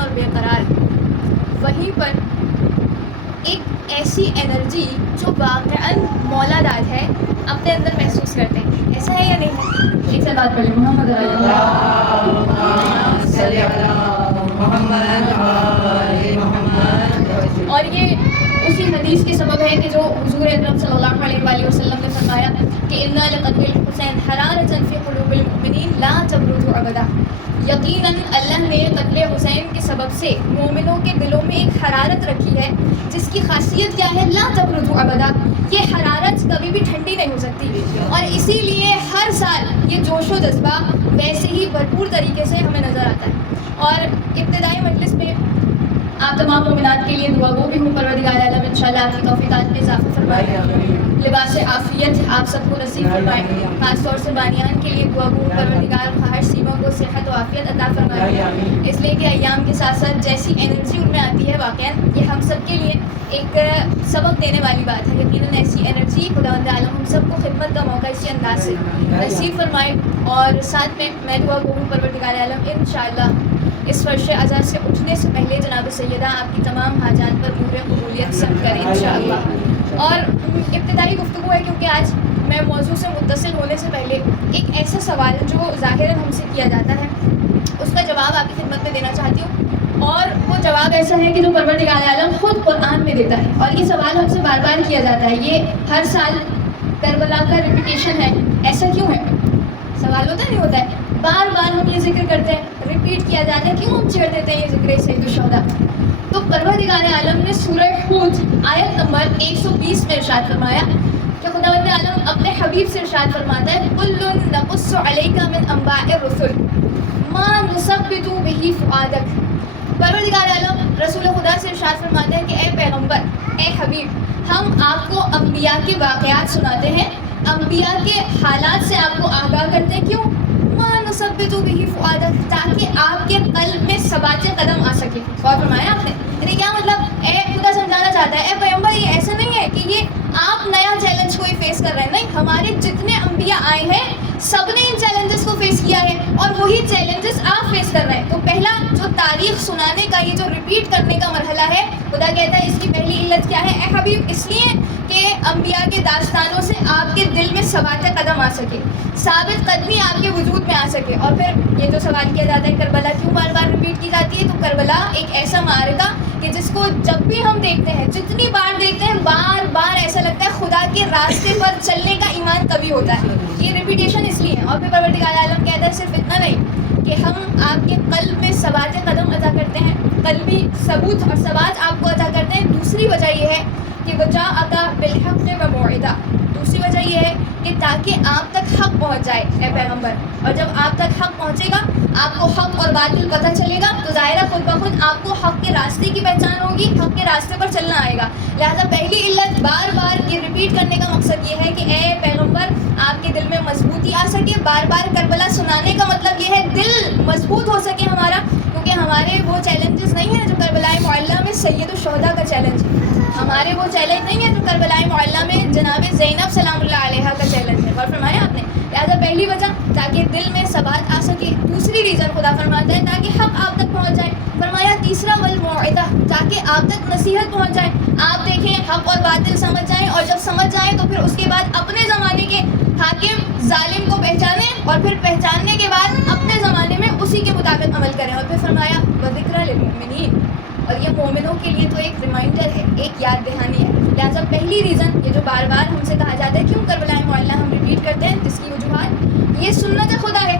اور بے قرار، وہیں پر ایک ایسی انرجی جو واقعاً مولا داد ہے اپنے اندر محسوس کرتے ہیں. ایسا ہے یا نہیں ہے؟ ایک سے بات پڑھ لیں محمد اور یہ اسی حدیث کے سبب ہے کہ جو حضور اکرم صلی اللہ علیہ وآلہ وسلم نے فرمایا کہ اِنَّ لِقَتْلِ الْحُسَيْنِ حَرَارَةً فِي قُلُوبِ الْمُؤْمِنِينَ لَا تَبْرُدُ أَبَدًا. یقیناً اللہ نے قتل حسین کے سبب سے مومنوں کے دلوں میں ایک حرارت رکھی ہے جس کی خاصیت کیا ہے؟ لا تبرد ابدا، یہ حرارت کبھی بھی ٹھنڈی نہیں ہو سکتی، اور اسی لیے ہر سال یہ جوش و جذبہ ویسے ہی بھرپور طریقے سے ہمیں نظر آتا ہے. اور ابتدائی مجلس میں آپ تمام مومنات کے لیے دعا گو بھی ہوں، پروردگار عالم انشاءاللہ آپ کی توفیقات میں اضافہ فرمائے، لباس عافیت آپ سب کو نصیب فرمائے. خاص طور سے بانیان کے لیے دعا گو پروردگار خواہش سیموں کو صحت و عافیت عطا فرمائے، اس لیے کہ ایام کے ساتھ ساتھ جیسی انرجی ان میں آتی ہے واقعا یہ ہم سب کے لیے ایک سبق دینے والی بات ہے. یقیناً ایسی انرجی خداوند عالم ہم سب کو خدمت کا موقع اسی انداز سے نصیب فرمائے. اور ساتھ میں دعا گو ہوں پروردگار عالم انشاءاللہ اس فرش ازاں سے اٹھنے سے پہلے جناب سیدہ آپ کی تمام حاجات پر نور قبولیت سب کریں انشاءاللہ. اور ابتدائی گفتگو ہے کیونکہ آج میں موضوع سے متصل ہونے سے پہلے ایک ایسا سوال جو ظاہراً ہم سے کیا جاتا ہے اس کا جواب آپ کی خدمت میں دینا چاہتی ہوں، اور وہ جواب ایسا ہے کہ جو پروردگار عالم خود قرآن میں دیتا ہے. اور یہ سوال ہم سے بار بار کیا جاتا ہے، یہ ہر سال کربلا کا ریپیٹیشن ہے. ایسا کیوں ہے؟ سوال ہوتا نہیں ہوتا ہے، بار بار ہم یہ ذکر کرتے ہیں، ریپیٹ کیا جاتا ہے، کیوں ہم چھیڑ دیتے ہیں یہ ذکر سید الشہداء؟ تو پروردگار عالم نے سورہ ہود آیت نمبر 120 میں ارشاد فرمایا کہ خداوند عالم اپنے حبیب سے ارشاد فرماتا ہے کُلٌّ نَقُصُّ عَلَيْكَ مِنْ أَنْبَاءِ الرُّسُلِ مَا نُثَبِّتُ بِهِ فُؤَادَكَ. پروردگار عالم رسول خدا سے ارشاد فرماتا ہے کہ اے پیغمبر، اے حبیب، ہم آپ کو انبیاء کے واقعات سناتے ہیں، انبیاء کے حالات سے آپ کو آگاہ کرتے ہیں. کیوں؟ مَا نُثَبِّتُ بِهِ فُؤَادَكَ، تاکہ آپ کے قلب میں ثبات قدم آ سکے. غور فرمایا آپ نے؟ یعنی کیا مطلب؟ اے خدا سمجھانا چاہتا ہے اے پیغمبر یہ ایسا نہیں ہے کہ یہ آپ نیا چیلنج کوئی فیس کر رہے ہیں، نہیں، ہمارے جتنے انبیاء آئے ہیں سب نے ان چیلنجز کو فیس کیا ہے اور وہی چیلنجز آپ فیس کر رہے ہیں. تو پہلا جو تاریخ سنانے کا یہ جو ریپیٹ کرنے کا مرحلہ ہے، خدا کہتا ہے اس کی پہلی علت کیا ہے؟ اے حبیب، اس لیے کہ انبیاء کے داستانوں سے آپ کے دل میں ثبات قدم آ سکے، ثابت قدمی آپ کے وجود میں آ سکے. اور پھر یہ جو سوال کیا جاتا ہے کربلا کیوں بار بار ریپیٹ کی جاتی ہے، تو کربلا ایک ایسا معرکہ کہ جس کو جب بھی ہم دیکھتے ہیں، جتنی بار دیکھتے ہیں، بار بار ایسا لگتا ہے خدا کے راستے پر چلنے کا ایمان کبھی ہوتا ہے. یہ ریپیٹیشن اس لیے ہے. اور پھر پروردگار عالم کہتا ہے صرف اتنا نہیں کہ ہم آپ کے قلب میں ثبات قدم عطا کرتے ہیں، قلبی ثبوت اور ثبات آپ کو عطا کرتے ہیں. دوسری وجہ یہ ہے کہ وجاءک بالحق وموعظہ، دوسری وجہ یہ ہے کہ تاکہ آپ تک حق پہنچ جائے اے پیغمبر. اور جب آپ تک حق پہنچے گا، آپ کو حق اور باطل پتہ چلے گا، تو ظاہرہ خود بخود آپ کو حق کے راستے کی پہچان ہوگی، حق کے راستے پر چلنا آئے گا. لہٰذا پہلی علت بار بار یہ ریپیٹ کرنے کا مقصد یہ ہے کہ اے پیغمبر آپ کے دل میں مضبوطی آ سکے. بار بار کربلا سنانے کا مطلب یہ ہے دل مضبوط ہو سکے ہمارا، کیونکہ ہمارے وہ چیلنجز نہیں ہیں جو کربلا معلیٰ میں سید الشہداء کا چیلنج، ہمارے وہ چیلنج نہیں ہے جو کربلا معلیٰ میں جناب زینب سلام اللہ علیہ کا چیلنج ہے. اور فرمایا آپ نے لہٰذا پہلی وجہ تاکہ دل میں ثبات آ سکے. دوسری ریزن خدا فرماتا ہے تاکہ حق آپ تک پہنچ جائے. فرمایا تیسرا والموعظہ، تاکہ آپ تک نصیحت پہنچ جائے، آپ دیکھیں حق اور باطل سمجھ جائیں، اور جب سمجھ جائیں تو پھر اس کے بعد اپنے زمانے کے حاکم ظالم کو پہچانیں، اور پھر پہچاننے کے بعد اپنے زمانے میں اسی کے مطابق عمل کریں. اور پھر فرمایا وذکریٰ للمؤمنین، اور یہ مومنوں کے لیے تو ایک ریمائنڈر ہے، ایک یاد دہانی ہے. لہٰذا پہلی ریزن یہ جو بار بار ہم سے کہا جاتا ہے کیوں کربلا معلیٰ ہم ریپیٹ کرتے ہیں، جس کی وجوہات یہ سنت خدا ہے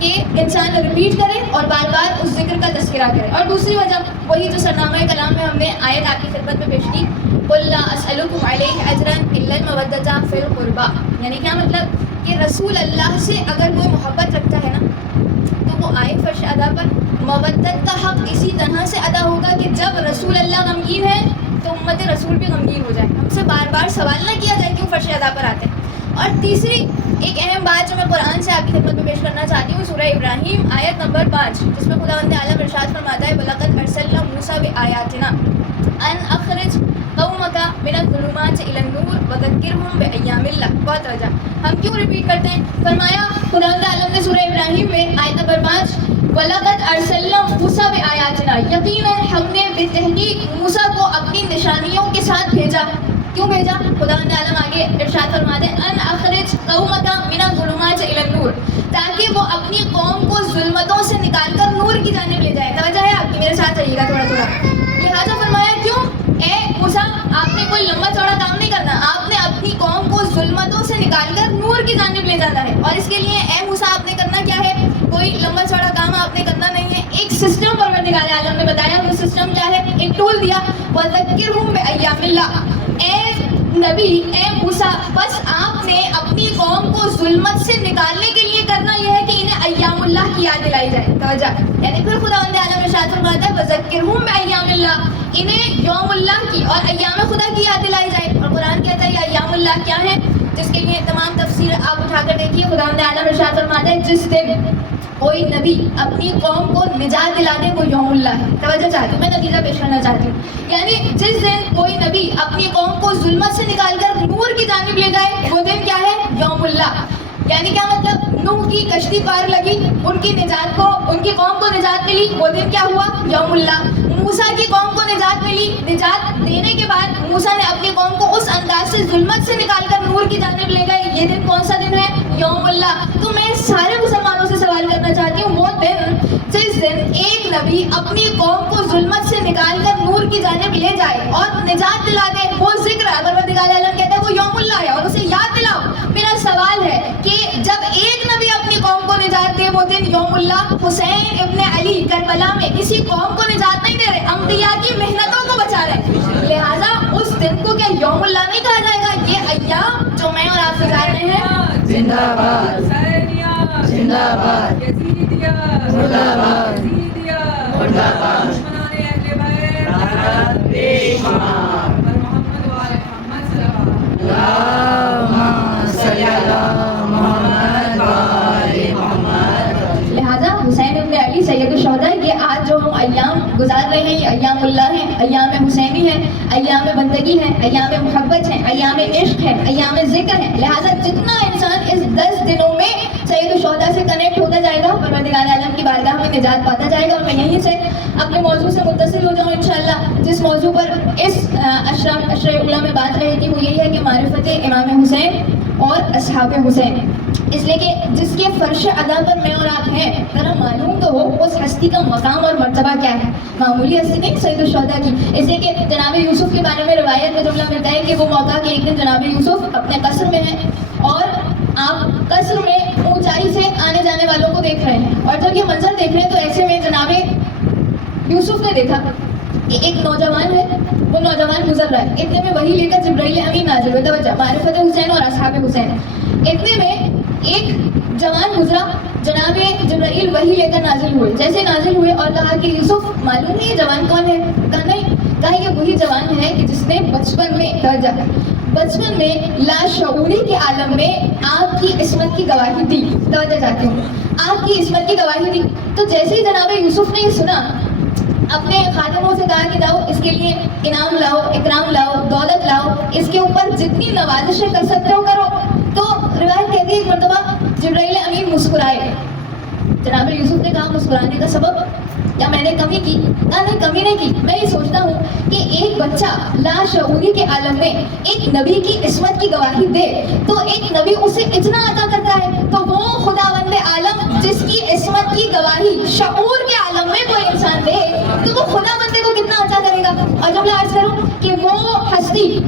کہ انسان ریپیٹ کرے اور بار بار اس ذکر کا تذکرہ کرے. اور دوسری وجہ وہی جو سرنامہ کلام میں ہم نے آیت آپ کی خدمت میں پیش کی، قُل لَا أَسْأَلُكُمْ عَلَيْهِ أَجْرًا إِلَّا الْمَوَدَّةَ فِي الْقُرْبَىٰ. یعنی کیا مطلب؟ کہ رسول اللہ سے اگر کوئی محبت رکھتا ہے نا تو وہ آئے فرش ادا پر. مودت کا حق اسی طرح سے ادا ہوگا کہ جب رسول اللہ غمگین ہے تو امت رسول بھی غمگین ہو جائے. ہم سے بار بار سوال نہ کیا جائے کیوں فرش ادا پر آتے ہیں. اور تیسری ایک اہم بات جو میں قرآن سے آپ کی خدمت میں پیش کرنا چاہتی ہوں، سورہ ابراہیم آیت نمبر 5، جس میں خداوند عالم ارشاد فرماتا ہے وَلَقَدْ أَرْسَلْنَا مُوسَىٰ بِآيَاتِنَا أَنْ أَخْرِجْ قَوْمَكَ مِنَ الظُّلُمَاتِ إِلَى النُّورِ وَذَكِّرْهُم بِأَيَّامِ اللَّهِ. بہت وجہ ہم کیوں ریپیٹ کرتے ہیں؟ فرمایا خداوند عالم نے سورہ ابراہیم میں آیت نمبر 5 وَلَقَدْ أَرْسَلْنَا مُوسَىٰ بِآيَاتِنَا، یقیناً ہم نے بتحقیق موسیٰ کو اپنی نشانیوں کے ساتھ بھیجا. کیوں بھیجا؟ خداوند عالم آگے ارشاد فرماتے ہیں ان اخرج قومک من الظلمات الی النور، تاکہ وہ اپنی قوم کو ظلمتوں سے نکال کر نور کی جانب لے جائے. توجہ ہے آپ کی، میرے ساتھ رہیے گا تھوڑا تھوڑا. لہٰذا فرمایا کیوں؟ اے موسیٰ آپ نے کوئی لمبا چوڑا کام نہیں کرنا، آپ نے اپنی قوم کو ظلمتوں سے نکال کر نور کی جانب لے جانا ہے. اور اس کے لیے اے موسیٰ آپ نے کرنا کیا ہے؟ کوئی لمبا چوڑا کام آپ نے کرنا نہیں ہے، ایک سسٹم پروردگار عالم نے بتایا. وہ سسٹم کیا ہے؟ ایک ٹول دیا. وَذَكِّرْهُمْ بِأَيَّامِ اللَّهِ، اے نبی اے موسیٰ بس آپ نے اپنی قوم کو ظلمت سے نکالنے کے لیے کرنا یہ ہے کہ انہیں ایام اللہ کی یاد دلائی جائے. توجہ، یعنی پھر خداوند عالم ارشاد فرماتا ہے وَذَكِّرْهُمْ بِأَيَّامِ اللَّهِ، انہیں یوم اللہ کی اور ایام خدا کی یاد دلائی جائے. اور قرآن کہتا ہے یہ ایام اللہ کیا ہے، جس کے لیے تمام تفسیر آپ اٹھا کر دیکھیے. خداوند عالم ارشاد فرماتا ہے جس دن کوئی نبی اپنی قوم کو نجات دلا دے وہ یوم اللہ ہے. توجہ چاہتی ہوں، میں نتیجہ پیش کرنا چاہتی ہوں. یعنی جس دن کوئی نبی اپنی قوم کو ظلمت سے نکال کر نور کی جانب لے جائے وہ دن کیا ہے؟ یوم اللہ. یعنی کیا مطلب؟ نوح کی کشتی پار لگی، ان کی نجات کو، ان کی قوم کو نجات ملی، وہ دن کیا ہوا؟ یوم اللہ. موسیٰ کی قوم کو نجات ملی، نجات دینے کے بعد موسیٰ نے اپنی قوم کو اس انداز سے ظلمت سے نکال کر نور کی جانب لے گئے، یہ دن کون سا دن ہے؟ یوم اللہ. تو میں سارے مسلمانوں سے سوال کرنا چاہتی ہوں، وہ دن جس دن ایک نبی اپنی قوم کو ظلمت سے نکال کر نور کی جانب لے جائے اور نجات دلا دے، وہ ذکر پروردگار عالم کہتا ہے وہ یوم اللہ ہے اور اسے یاد دلاؤ. میرا سوال ہے کہ جب ایک نبی اپنی قوم کو نجات دے وہ دن یوم اللہ، حسین ابن علی کربلا میں کسی قوم کو نجات نہیں دے رہے، انبیاء کی محنتوں کو بچا رہے. لہٰذا اس دن کو کیا یوم اللہ نہیں کہا جائے گا؟ یہ ایام جو میں اور آپ سکھا رہے ہیں، زندہ باد زندہ باد مردہ باد مردہ باد لہٰذا حسین ابن علی سید الشہداء یہ آج جو ہم ایام گزار رہے ہیں یہ ایام اللہ ہیں، ایام حسینی ہیں، ایام بندگی ہیں، ایام محبت ہیں، ایام عشق ہے، ایام ذکر ہے. لہٰذا جتنا انسان اس 10 دنوں میں سید الشہداء سے کنیکٹ ہوتا جائے گا پروردگار عالم کی بارگاہ میں نجات پاتا جائے گا. اور میں یہیں سے اپنے موضوع سے متصل ہو جاؤں انشاءاللہ. جس موضوع پر اس اشرح اولیٰ میں بات رہے گی وہ یہی ہے کہ معرفت امام حسین اور اصحاب حسین. اس لیے کہ جس کے فرش ادا پر میں اور آپ ہیں، ذرا معلوم تو ہو اس ہستی کا مقام اور مرتبہ کیا ہے. معمولی ہستی نہیں سید الشہداء کی. اس لیے کہ جناب یوسف کے بارے میں روایت میں جملہ ملتا ہے کہ وہ موقع کہ ایک دن جناب یوسف اپنے قصر میں ہیں اور آپ قصر میں اونچائی سے آنے جانے والوں کو دیکھ رہے ہیں. اور جب یہ منظر دیکھ رہے ہیں تو ایسے میں جناب یوسف نے دیکھا کہ ایک نوجوان ہے، وہ نوجوان گزر رہا ہے. اتنے میں وہی لے کر جبرائیل امین نازل ہوئے. توجہ، معرفت حسین اور اصحاب حسین. اتنے میں ایک جوان گزرا، جناب جبرائیل وہی لے کر نازل ہوئے. جیسے نازل ہوئے اور کہا کہ یوسف معلوم نہیں یہ جوان کون ہے؟ کہا نہیں. کہا یہ وہی جوان ہے کہ جس نے بچپن میں لاشعوری کے عالم میں آپ کی عصمت کی گواہی دی. توجہ چاہتی ہوں، آپ کی عصمت کی گواہی دی. تو جیسے ہی جناب یوسف نے یہ سنا اپنے خادموں سے کہا کہ جاؤ اس کے لیے انعام لاؤ، اکرام لاؤ، دولت لاؤ، اس کے اوپر جتنی نوازشیں کر سکتے ہو کرو. تو روایت کہتی ہے ایک مرتبہ جبرائیل امین مسکرائے. جناب یوسف نے کہا مسکرانے کا سبب کیا میں نے کمی کی؟ کہا نہیں کمی نہیں کی. میں یہ سوچتا ہوں کہ ایک بچہ لاشعوری کے عالم میں ایک نبی کی عصمت کی گواہی دے تو ایک نبی اسے اتنا عطا کرتا ہے، تو وہ خداوند عالم جس کی عصمت کی گواہی شعور کے عالم میں کوئی انسان دے تو وہ خدا بندے کو کتنا عطا کرے گا. اور جب میں عرض کروں کہ وہ ہستی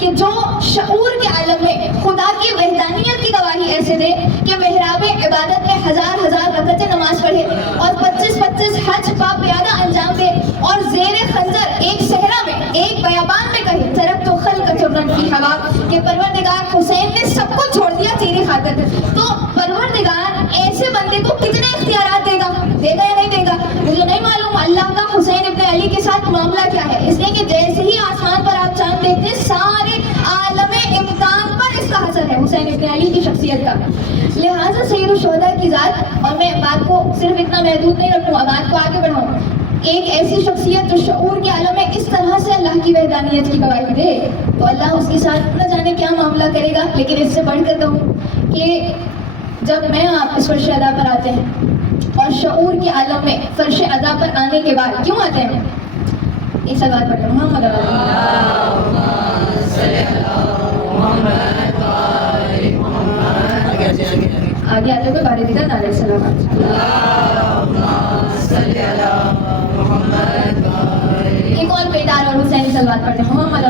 کہ جو شعور کے عالم میں خدا کی وحدانیت کی گواہی ایسے دے کہ محراب عبادت میں ہزار رکعتیں نماز پڑھے اور 25 حج پا پیادہ انجام دے اور زیر خنجر ایک صحرا میں ایک بیابان میں کہے ترکت خلق جبرن فی ہوا کہ پروردگار حسین نے سب کو چھوڑ دیا تیری خاطر. تو پروردگار ایسے بندے کو کتنے اختیارات دے گا یا نہیں دے گا مجھے نہیں معلوم. اللہ کا حسین ابن علی کے ساتھ معاملہ کیا ہے؟ اس لیے کہ جیسے ہی آسمان پر آپ چاند دیکھتے سارے عالم امکان پر اس کا اثر ہے حسین ابن علی کی شخصیت کا. لہٰذا سید الشہداء کی ذات، اور میں بات کو صرف اتنا محدود نہیں رکھوں، بات کو آگے بڑھاؤں، ایک ایسی شخصیت جو شعور کے عالم میں اس طرح سے اللہ کی وحدانیت کی گواہی دے تو اللہ اس کے ساتھ نہ جانے کیا معاملہ کرے گا. لیکن اس سے بڑھ کر کہوں کہ جب میں آپ اس پر شہدا پر آتے ہیں اور اور شعور کے عالم میں فرش ادا پر آنے کے بعد کیوں آتے ہیں؟ ایک سوال پڑھ لو محمد آگے آتے ہوئے بارے دیگر علیہ السلام. ایک اور پیدار اور حسینی سلوات پڑھتے ہیں محمد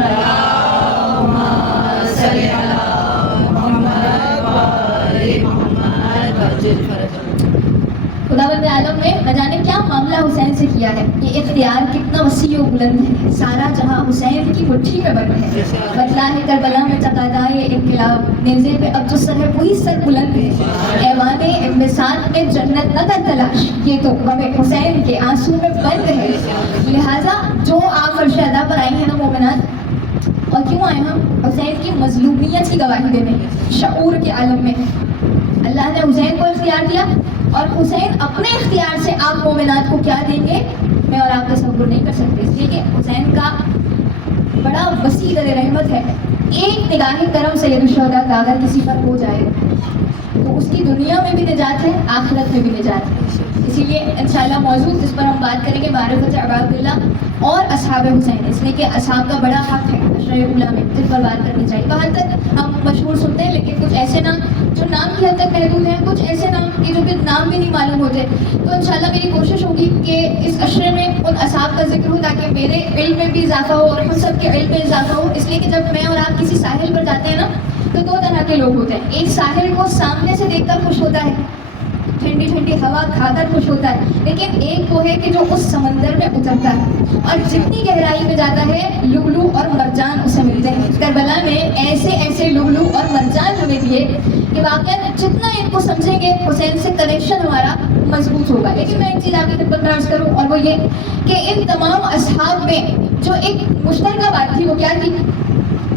خداوند عالم نے نہ جانے کیا معاملہ حسین سے کیا ہے. یہ اختیار کتنا وسیع و بلند ہے. سارا جہاں حسین کی مٹھی میں بند ہے. بدلا ہے کربلا میں تقاضائے انقلاب، نیزے پہ اب جو سر ہے وہی سر بلند ہے. ایوان انبساط میں جنت نہ کر تلاش، یہ تو غم حسین کے آنسو میں بند ہے. لہٰذا جو آپ فرش ادا پر آئی ہیں نا مومنات، اور کیوں آئے ہم؟ حسین کی مظلومیت کی گواہی دینے. شعور کے عالم میں اللہ نے حسین کو اختیار دیا، اور حسین اپنے اختیار سے آپ مومنات کو کیا دیں گے میں اور آپ تصور نہیں کر سکتے. اس لیے کہ حسین کا بڑا وسیع در رحمت ہے. ایک نگاہ کرم سید الشہداء کا اگر کسی پر ہو جائے تو اس کی دنیا میں بھی نجات ہے، آخرت میں بھی نجات ہے. اسی لیے انشاءاللہ موضوع جس پر ہم بات کریں گے معرفت عباداللہ اور اصحاب حسین، اس لیے کہ اصحاب کا بڑا حق ہے اشرار اولیاء میں جس پر بات کرنی چاہیے. وہاں تک ہم مشہور سنتے ہیں، لیکن کچھ ایسے نام جو نام کی حد تک محدود ہیں، کچھ ایسے نام کہ جو کہ نام بھی نہیں معلوم ہوتے. تو انشاءاللہ میری کوشش ہوگی کہ اس عشرے میں ان اصحاب کا ذکر ہو تاکہ میرے علم میں بھی اضافہ ہو اور ہم سب کے علم میں اضافہ ہو. اس لیے کہ جب میں اور آپ کسی ساحل پر جاتے ہیں نا تو دو طرح کے لوگ ہوتے ہیں. ایک ساحل کو سامنے سے دیکھ کر خوش ہوتا ہے، ٹھنڈی ٹھنڈی ہوا کھا کر خوش ہوتا ہے، لیکن ایک وہ ہے کہ جو اس سمندر میں اترتا ہے اور جتنی گہرائی میں جاتا ہے لؤلؤ اور مرجان اسے ملتے ہیں. کربلا میں ایسے ایسے لؤلؤ اور مرجان ہمیں دیے کہ واقعا جتنا ان کو سمجھیں گے حسین سے کنیکشن ہمارا مضبوط ہوگا. لیکن میں ایک چیز آپ کی خدمت میں عرض کروں، اور وہ یہ کہ ان تمام اصحاب میں جو ایک مشترکہ بات تھی وہ کیا تھی،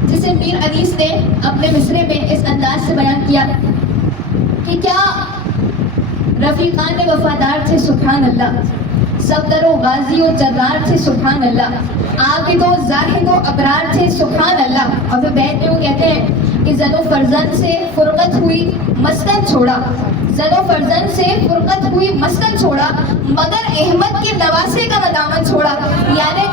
جسے میر انیس نے اپنے مصرے میں اس انداز سے بیان کیا کہ کیا رفیقان وفادار تھے سبحان اللہ، صفدر و غازی و جرار تھے سبحان اللہ، عابد و زاہد و ابرار تھے سبحان اللہ. اور پھر بیت میں وہ کہتے ہیں کہ زن و فرزند سے فرقت ہوئی مسکن چھوڑا، زن و فرزند سے فرقت ہوئی مسکن چھوڑا، مگر احمد کے نواسے کا ندامت چھوڑا. یعنی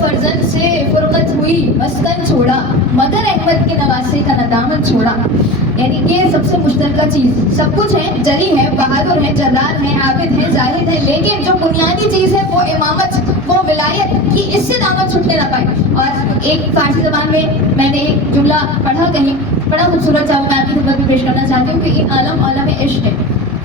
فرزند سے فرقت ہوئی مسکن چھوڑا، مگر احمد کے نواسے کا ندامت چھوڑا. یعنی یہ سب سے مشترکہ چیز، سب کچھ ہے، جری ہے، بہادر ہے، جرار ہے، عابد ہے، زاہد ہے، لیکن جو بنیادی چیز ہے وہ امامت، وہ ولایت کی، اس سے دامت چھٹنے نہ پائے. اور ایک فارسی زبان میں نے ایک جملہ پڑھا کہیں، بڑا خوبصورت تھا، میں آپ کی خدمت میں پیش کرنا چاہتی ہوں کہ ان عالم عشق ہے.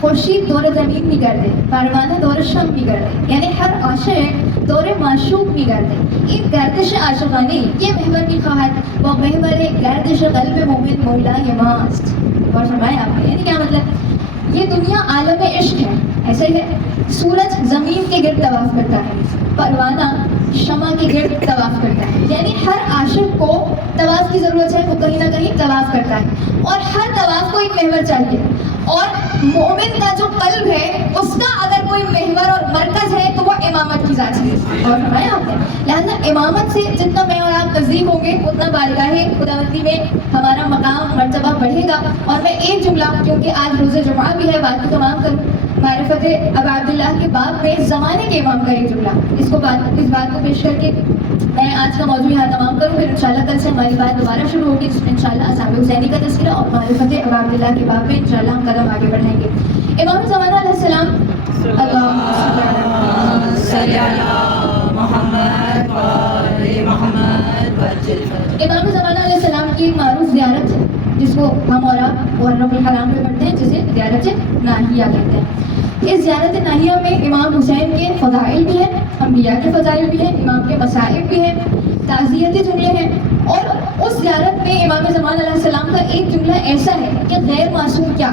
خورشید دور زمین نہیں کرتے، پروانہ دور شم نہیں کرتے، یعنی ہر عاشق دور معشوق نہیں کرتے. ان گردش عاشقانی یہ محور کی خواہد، وہ محور گردش قلب مومن مولا یہ ماست. اور فرمایا آپ نے، یعنی کیا مطلب، یہ دنیا عالم عشق ہے. ایسے ہے سورج زمین کے گرد طواف کرتا ہے، پروانہ شمع کے گرد طواف کرتا ہے. یعنی ہر عاشق کو طواف کی ضرورت ہے، وہ کہیں نہ کہیں طواف کرتا ہے، اور ہر طواف کو ایک محور چاہیے. اور مومن کا جو قلب ہے اس کا اگر کوئی محور اور مرکز ہے تو وہ امامت کی ذات ہے. اور فرمایا آپ نے، لہٰذا امامت سے جتنا میں اور آپ نزدیک ہوں گے اتنا بارگاہ خداوندی میں ہمارا مقام مرتبہ بڑھے گا. اور میں ایک جملہ، کیونکہ آج روز جمعہ بھی ہے، بات کو تمام کروں، معرفت ابا عبداللہ کے باب میں زمانے کے امام کا ایک جملہ، اس بات کو پیش کر کے میں آج کا موضوع یہاں تمام کروں. پھر انشاءاللہ کل سے ہماری بات دوبارہ شروع ہوگی، جس میں انشاءاللہ اصحاب حسینی کا تذکرہ اور معرفت ابا عبداللہ کے باب میں انشاءاللہ ہم قدم آگے بڑھائیں گے. امام زمانہ علیہ السلام، امام زمانہ علیہ السلام کی معروف زیارت جس کو ہم اور آپ محرم الحرام میں پڑھتے ہیں، جسے زیارت ناہیہ کہتے ہیں. اس زیارت ناہیہ میں امام حسین کے فضائل بھی ہیں، انبیاء کے فضائل بھی ہیں، امام کے مصائب بھی ہیں، تعزیتی جملے ہیں. اور اس زیارت میں امام زمان علیہ السلام کا ایک جملہ ایسا ہے کہ غیر معصوم کیا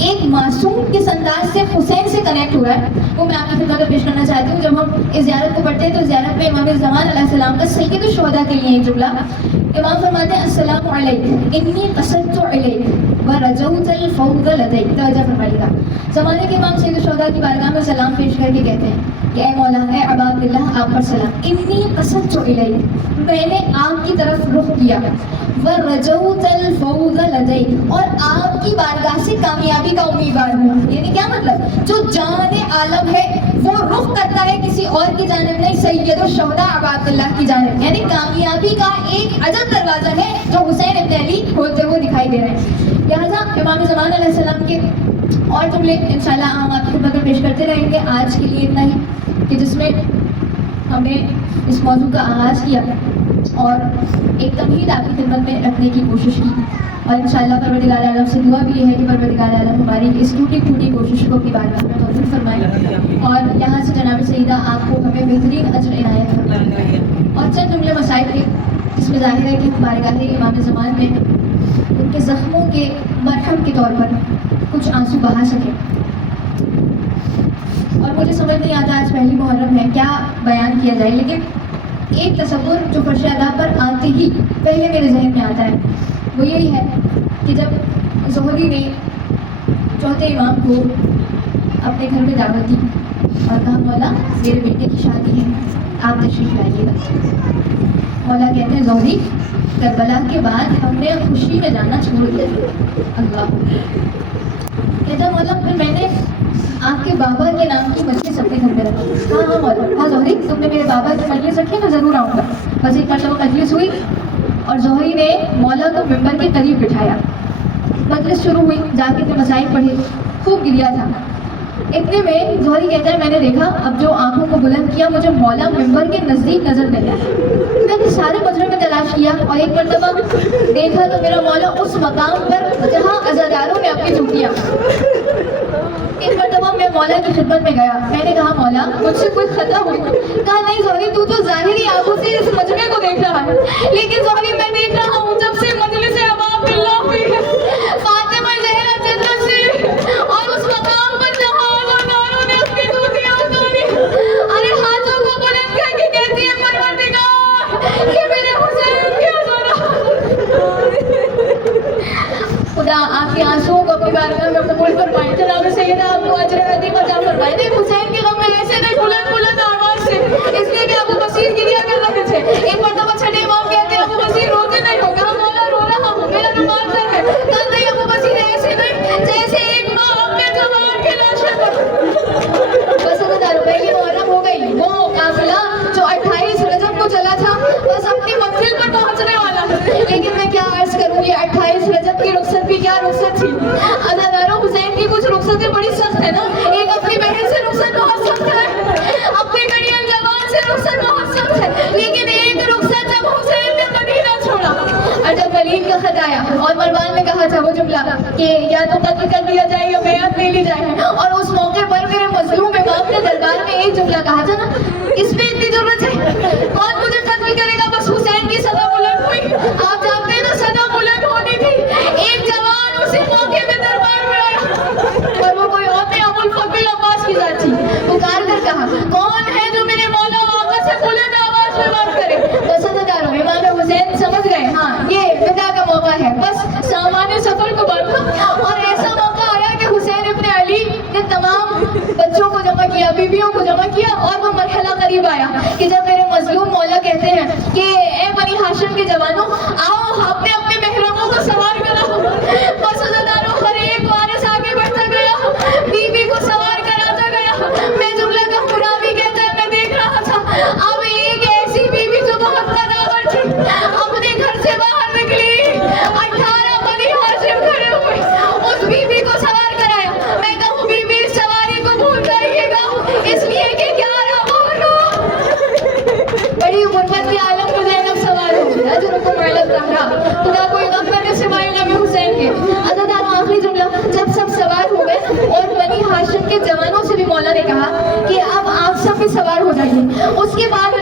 ایک معصوم کس انداز سے حسین سے کنیکٹ ہوا ہے، وہ میں آپ کی خدمت میں پیش کرنا چاہتی ہوں. جب ہم اس زیارت کو پڑھتے ہیں تو زیارت میں امام زمان علیہ السلام کا سید الشہداء کے لیے ایک جملہ امام فرماتے ہیں، السلام علیکم انی قصدت علیک وَرَجَوْتَ الْفَوْضَ لَدَيْكَ. توجہ فرمائیے گا. زمانے کے امام سید الشہداء کی بارگاہ میں سلام پیش کر کے کہتے ہیں کہ اے مولا، اے عباد اللہ، آپ پر سلام. انی قصدت الیک، میں نے آپ کی طرف رخ کیا. وَرَجَوْتَ الْفَوْضَ لَدَيْكَ، اور آپ کی بارگاہ سے کامیابی کا امیدوار ہوں. یعنی کیا مطلب؟ جو جان عالم ہے وہ رخ کرتا ہے کسی اور کی جانب نہیں، سید الشہداء عباد اللہ کی جانب. یعنی کامیابی کا ایک عجب دروازہ ہے جو حسین ابن علی کھولتے ہوئے دکھائی دے رہے ہیں. لہٰذا امام زمان علیہ السلام کے اور جملے انشاءاللہ ہم آپ کی خدمت میں پیش کرتے رہیں گے. آج کے لیے اتنا ہی کہ جس میں ہم نے اس موضوع کا آغاز کیا اور ایک تمہید آپ کی خدمت میں رکھنے کی کوشش کی، اور انشاءاللہ پروردگار عالم سے دعا بھی یہ ہے کہ پروردگار عالم ہماری اس ٹوٹی پھوٹی کوشش کو اپنی بارگاہ میں توفیق فرمائے، اور یہاں سے جناب سیدہ آپ کو ہمیں بہترین اجر عنایت فرمائے. اور چند جملے مسائل کے جس میں ظاہر ہے کہ بارگاہ امام زمان میں ان کے زخموں کے مرہم کے طور پر کچھ آنسو بہا سکے. اور مجھے سمجھ نہیں آتا آج پہلی محرم ہے کیا بیان کیا جائے، لیکن ایک تصور جو فرش ادا پر آتے ہی پہلے میرے ذہن میں آتا ہے وہ یہی ہے کہ جب زہری نے چوتھے امام کو اپنے گھر میں دعوت دی اور کہا مولا میرے بیٹے کی شادی ہے، آپ تشریف لائیے گا. مولا کہتے ہیں زہری کربلا کے بعد ہم نے خوشی میں جانا چھوڑ دیا. اللہ کہتا مولا پھر میں نے آپ کے بابا کے نام کی مجلس اپنے گھر میں رکھی. ہاں مولا، ہاں زہری تم نے میرے بابا کی مجلس رکھی، میں ضرور آؤں گا. بس ایک مرتبہ مجلس ہوئی اور زہری نے مولا کو ممبر کے قریب بٹھایا. مجلس شروع ہوئی، جا کے مسائل پڑھے، خوب گریا تھا. اتنے میں زہری کہتا ہے میں نے دیکھا اب جو آنکھوں کو بلند کیا مجھے مولا ممبر کے نزدیک نظر نہیں آیا. میں نے سارے مجرے میں تلاش کیا اور ایک مرتبہ دیکھا تو میرا مولا اس مقام پر جہاں عزاداروں نے اپنی جھکیاں. ایک مرتبہ میں مولا کی خدمت میں گیا، میں نے کہا مولا مجھ سے کوئی خطا ہوئی؟ کہا نہیں زہری تو ظاہری آنکھوں سے اس مجمع کو دیکھ رہا ہے، لیکن زہری میں دیکھ رہا ہوں جب سے مجلس عباد اللہ ہوئی ہے فاطمہ زہرا جنت سے اور اس مقام پر جہاں عزاداروں نے اپنی جھکیاں اتاری، ارے ہاتھوں کو بلند کر کے کہتی ہے پروردگار کہ میرے حسین کیا ذرا خدا آپ کے آنسوؤں کو اپنی بارگاہ میں قبول فرمائے. جناب سیدہ آپ کو اجر عظیم عطا فرمائے. دیکھ حسین کے غم میں ایسے تھے بلند بلند آواز سے، اس لیے کہ ابو بصیر گریا کر رہے تھے. ایک مرتبہ چھٹے امام کہتے ہیں ابو بصیر روتے نہیں ہو، کہا مولا رو رہا ہوں میرا نماز در ہے. کہا نہیں ابو بصیر ایسے نہیں جیسے ایک ماں اپنے جوان کے لاشے پر. بس پہلی محرم ہو گئی، وہ قافلہ جو 28 رجب کو چلا تھا بس اپنی منزل پر پہنچنے والا. لیکن میں کیا عرض کروں، یہ 28 رجب کی رخصت بھی کیا رخصت تھی. عزاداروں حسین کی کچھ رخصتیں بڑی سخت ہے نا، ایک اپنی بہن سے رخصت بہت سخت ہے، اپنی گڑیل جوان سے رخصت بہت سخت ہے، لیکن ایک رخصت جب حسین نے مدینہ چھوڑا اور جب ولید کا خط آیا اور مروان نے کہا تھا وہ جملہ کہ یا تو قتل کر دیا جائے یا بیعت لے لی جائے، اور اس موقع پر میرے مظلوم امام نے دربار میں ایک جملہ کہا تھا نا اس میں اتنی ضرورت ہے کون مجھے قتل کرے گا، بس حسین کی صدا بلند ہوئی. آپ جانتے ہیں نا صدا بلند ہونی تھی، ایک جوان اسی موقع میں دربار میں آیا اور وہ کوئی اور نہیں ابو الفضل عباس کی ذات تھی. پکار کر کہا کون ہے جو میرے مولا واپس سے بلند آواز میں بات کرے. بس عزاداروں امام حسین سمجھ گئے ہاں یہ ودا کا موقع ہے، بس سامان سفر کو بانٹا. اور ایسا موقع آیا کہ حسین ابن علی نے تمام بچوں کو جمع کیا، بیویوں کو جمع کیا، اور وہ مرحلہ قریب آیا کہ جب میرے مظلوم مولا کہتے ہیں کہ اے بنی ہاشم کے جوانوں آؤ اپنے اپنے محرموں کو سوار کراؤ. بس عزاداروں ہر ایک وارث آگے بڑھتا گیا، بیوی کو سوار کراتا گیا. میں جملہ کا راوی کہتا ہے میں دیکھ رہا تھا اب ایک ایسی بیوی جو بہت قداور تھی اپنے گھر سے باہر نکلی، 18 بنی ہاشم کھڑے ہوئے اس بیوی کو سوار کرایا. میں کہوں بیوی اس سواری کو بھول جائیے گا اس لیے کہ 11 بڑی غربت کے عالم کو زینب سوار ہو گئی. اجرکم علی الزہرا، خدا کوئی غفلت اسماعیل نبی حسین کے. عزاداروں آخری جملہ جب سب سوار ہو گئے اور بنی ہاشم کے جوانوں سے بھی مولا نے کہا کہ اب آپ سب بھی سوار ہو جائیے. اس کے بعد